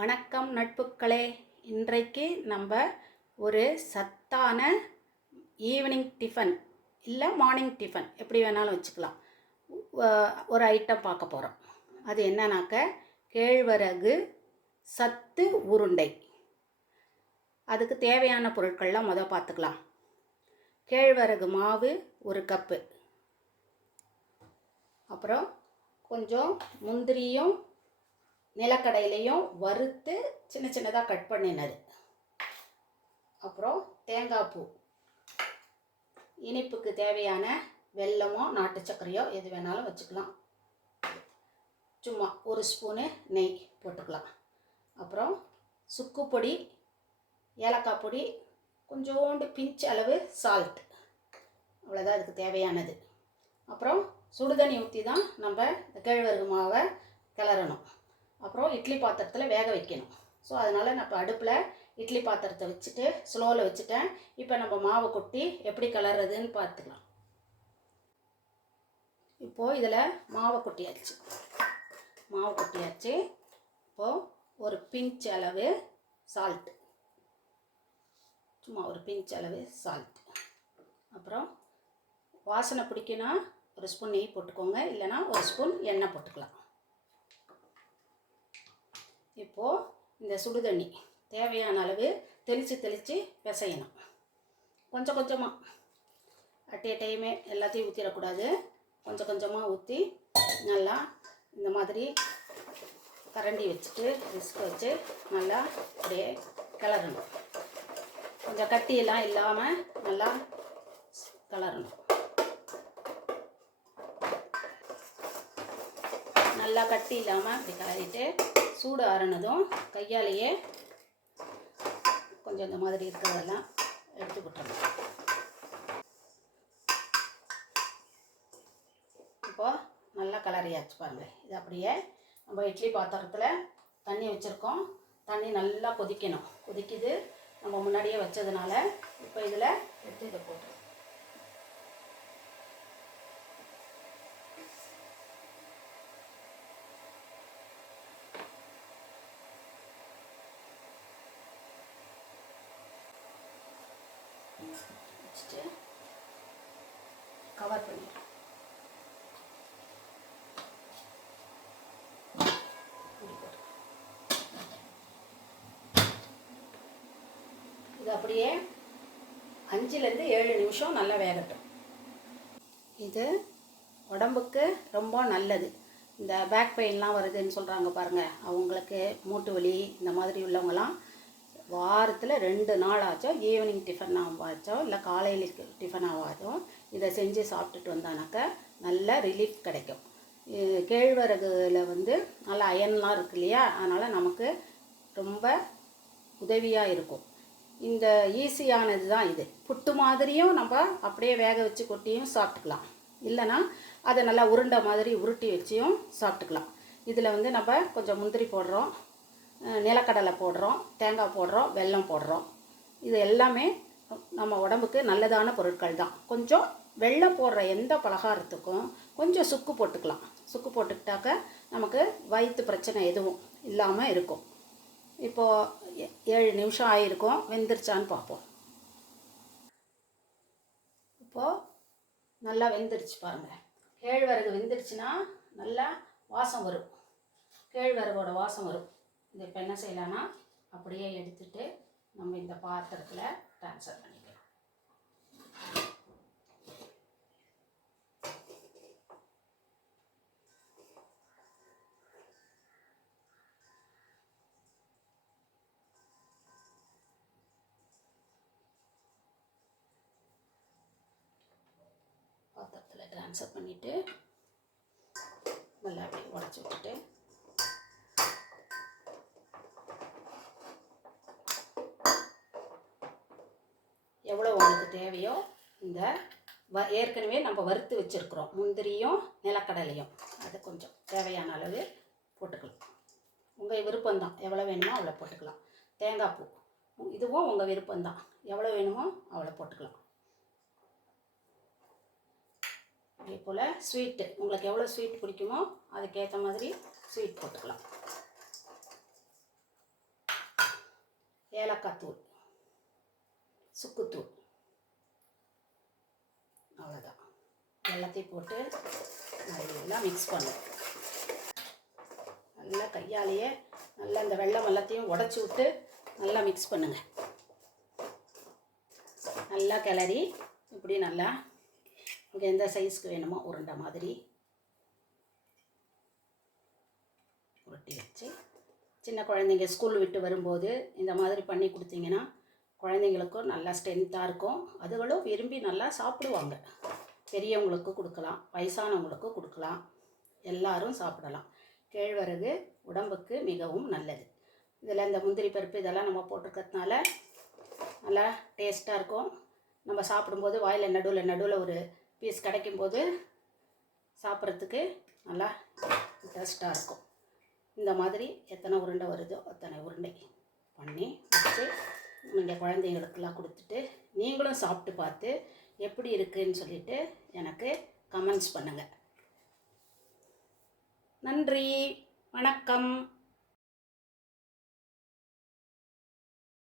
வணக்கம் நட்புக்களே. இன்றைக்கு நம்ம ஒரு சத்தான ஈவினிங் டிஃபன் இல்லை மார்னிங் டிஃபன் எப்படி வேணாலும் வச்சுக்கலாம் ஒரு ஐட்டம் பார்க்க போகிறோம். அது என்னன்னாக்க கேழ்வரகு சத்து உருண்டை. அதுக்கு தேவையான பொருட்கள்லாம் பார்த்துக்கலாம். கேழ்வரகு மாவு 1 கப்பு, அப்புறம் கொஞ்சம் முந்திரியும் நிலக்கடையிலையும் வறுத்து சின்ன சின்னதாக கட் பண்ணினது, அப்புறம் தேங்காய் பூ, இனிப்புக்கு தேவையான வெல்லமோ நாட்டு சர்க்கரையோ எது வேணாலும் வச்சுக்கலாம். சும்மா 1 ஸ்பூனு நெய் போட்டுக்கலாம். அப்புறம் சுக்கு பொடி, ஏலக்காய் பொடி, கொஞ்சோண்டு பிஞ்ச் அளவு சால்ட், அவ்வளோதான் அதுக்கு தேவையானது. அப்புறம் சுடுதண்ணி ஊற்றி தான் நம்ம இந்த கேழ்வரகு மாவை கிளறணும். அப்புறம் இட்லி பாத்திரத்தில் வேக வைக்கணும். ஸோ அதனால் நான் இப்போ அடுப்பில் இட்லி பாத்திரத்தை வச்சுட்டு ஸ்லோவில் வச்சுட்டேன். இப்போ நம்ம மாவை கொட்டி எப்படி கிளறதுன்னு பார்த்துக்கலாம். இப்போது இதில் மாவை கொட்டியாச்சு. இப்போது ஒரு பிஞ்ச் அளவு சால்ட்டு, சும்மா ஒரு பிஞ்ச் அளவு சால்ட். அப்புறம் வாசனை பிடிக்குன்னா 1 ஸ்பூன் நெய் போட்டுக்கோங்க, இல்லைனா 1 ஸ்பூன் எண்ணெய் போட்டுக்கலாம். இப்போது இந்த சுடுதண்ணி தேவையான அளவு தெளித்து பிசையணும். கொஞ்சம் கொஞ்சமாக அட் ஏ டைமே எல்லாத்தையும் ஊற்றிடக்கூடாது. கொஞ்சம் கொஞ்சமாக ஊற்றி நல்லா இந்த மாதிரி கரண்டி வச்சுட்டு விஸ்க் வச்சு நல்லா அப்படியே கிளறணும். கொஞ்சம் கட்டியெல்லாம் இல்லாமல் நல்லா கிளறணும். நல்லா கட்டி இல்லாமல் அப்படி கிளறிட்டு சூடு ஆறுனதும் கையாலேயே கொஞ்சம் இந்த மாதிரி இருக்கிறதெல்லாம் எடுத்து விட்டுறணும். இப்போது நல்லா கிளறியாச்சு பாருங்கள். இது அப்படியே நம்ம இட்லி பாத்திரத்தில் தண்ணி வச்சுருக்கோம். தண்ணி நல்லா கொதிக்கணும். கொதிக்குது, நம்ம முன்னாடியே வச்சதுனால இப்போ இதில் எடுத்து இதை போட்டு வச்சுட்டு கவர் பண்ணிடுறோம். இது அப்படியே 5லேருந்து 7 நிமிஷம் நல்லா வேகட்டும். இது உடம்புக்கு ரொம்ப நல்லது. இந்த பேக் பெயின்லாம் வருதுன்னு சொல்கிறாங்க பாருங்கள், அவங்களுக்கு மூட்டு வலி இந்த மாதிரி உள்ளவங்களாம் வாரத்தில் 2 நாள் ஆச்சோ ஈவினிங் டிஃபனாகவாச்சோ இல்லை காலையில் டிஃபனாகவாச்சோ இதை செஞ்சு சாப்பிட்டுட்டு வந்தானாக்க நல்ல ரிலீஃப் கிடைக்கும். கேழ்வரகுல நல்லா அயன்லாம் இருக்கு இல்லையா, அதனால் நமக்கு ரொம்ப உதவியாக இருக்கும். இந்த ஈஸியானது தான் இது. புட்டு மாதிரியும் நம்ம அப்படியே வேக வச்சு கொட்டியும் சாப்பிட்டுக்கலாம், இல்லைனா அதை நல்லா உருண்டை மாதிரி உருட்டி வச்சியும் சாப்பிட்டுக்கலாம். இதில் நம்ம கொஞ்சம் முந்திரி போடுறோம், நிலக்கடலை போடுறோம், தேங்காய் போடுறோம், வெல்லம் போடுறோம். இது எல்லாமே நம்ம உடம்புக்கு நல்லதான பொருட்கள் தான். கொஞ்சம் வெல்லம் போடுற எந்த பலகாரத்துக்கும் கொஞ்சம் சுக்கு போட்டுக்கலாம். சுக்கு போட்டுக்கிட்டாக்க நமக்கு வயிற்று பிரச்சனை எதுவும் இல்லாமல் இருக்கும். இப்போது 7 நிமிஷம் ஆகிருக்கும், வெந்துருச்சான்னு பார்ப்போம். இப்போது நல்லா வெந்துருச்சு பாருங்கள். கேழ்வரகு வெந்துருச்சுன்னா நல்லா வாசம் வரும், கேழ்வரகோட வாசம் வரும். இது இப்போ என்ன செய்யலான்னா அப்படியே எடுத்துட்டு நம்ம இந்த பாத்திரத்தில் ட்ரான்ஸ்ஃபர் பண்ணிக்கலாம். பாத்திரத்தில் ட்ரான்ஸ்ஃபர் பண்ணிவிட்டு நல்லா அப்படியே உடச்சி விட்டுட்டு எவ்வளோ உங்களுக்கு தேவையோ இந்த ஏற்கனவே நம்ம வறுத்து வச்சுருக்குறோம் முந்திரியும் நிலக்கடலையும், அது கொஞ்சம் தேவையான அளவு போட்டுக்கலாம். உங்கள் விருப்பம்தான், எவ்வளோ வேணுமோ அவ்வளோ போட்டுக்கலாம். தேங்காய் பூ இதுவும் உங்கள் விருப்பம்தான், எவ்வளோ வேணுமோ அவ்வளோ போட்டுக்கலாம். அதே போல் ஸ்வீட்டு உங்களுக்கு எவ்வளோ ஸ்வீட் பிடிக்குமோ அதுக்கேற்ற மாதிரி ஸ்வீட் போட்டுக்கலாம். ஏலக்காய் தூள், சுக்குத்தூள், அவ்வளோதான். எல்லாத்தையும் போட்டு நல்லா மிக்ஸ் பண்ணும். நல்லா கையாலேயே நல்லா இந்த வெல்லம் எல்லாத்தையும் உடச்சி விட்டு நல்லா மிக்ஸ் பண்ணுங்கள். நல்லா கிளறி இப்படி நல்லா இங்கே எந்த சைஸ்க்கு வேணுமோ உருண்டை மாதிரி உருட்டி வச்சு சின்ன குழந்தைங்க ஸ்கூல் விட்டு வரும்போது இந்த மாதிரி பண்ணி கொடுத்தீங்கன்னா குழந்தைங்களுக்கும் நல்லா ஸ்ட்ரென்த்தாக இருக்கும். அதுகளும் விரும்பி நல்லா சாப்பிடுவாங்க. பெரியவங்களுக்கு கொடுக்கலாம், வயசானவங்களுக்கு கொடுக்கலாம், எல்லாரும் சாப்பிடலாம். கேழ்வரகு உடம்புக்கு மிகவும் நல்லது. இதில் இந்த முந்திரி பருப்பு இதெல்லாம் நம்ம போட்டிருக்கிறதுனால நல்லா டேஸ்ட்டாக இருக்கும். நம்ம சாப்பிடும்போது வாயில் நடுவில் ஒரு பீஸ் கிடைக்கும்போது சாப்பிட்றதுக்கு நல்லா டேஸ்ட்டாக இருக்கும். இந்த மாதிரி எத்தனை உருண்டை வருதோ அத்தனை உருண்டை பண்ணி வச்சு நீங்கள் குழந்தைங்களுக்கெல்லாம் கொடுத்துட்டு நீங்களும் சாப்பிட்டு பார்த்து எப்படி இருக்குதுன்னு சொல்லிவிட்டு எனக்கு கமெண்ட்ஸ் பண்ணுங்கள். நன்றி, வணக்கம்.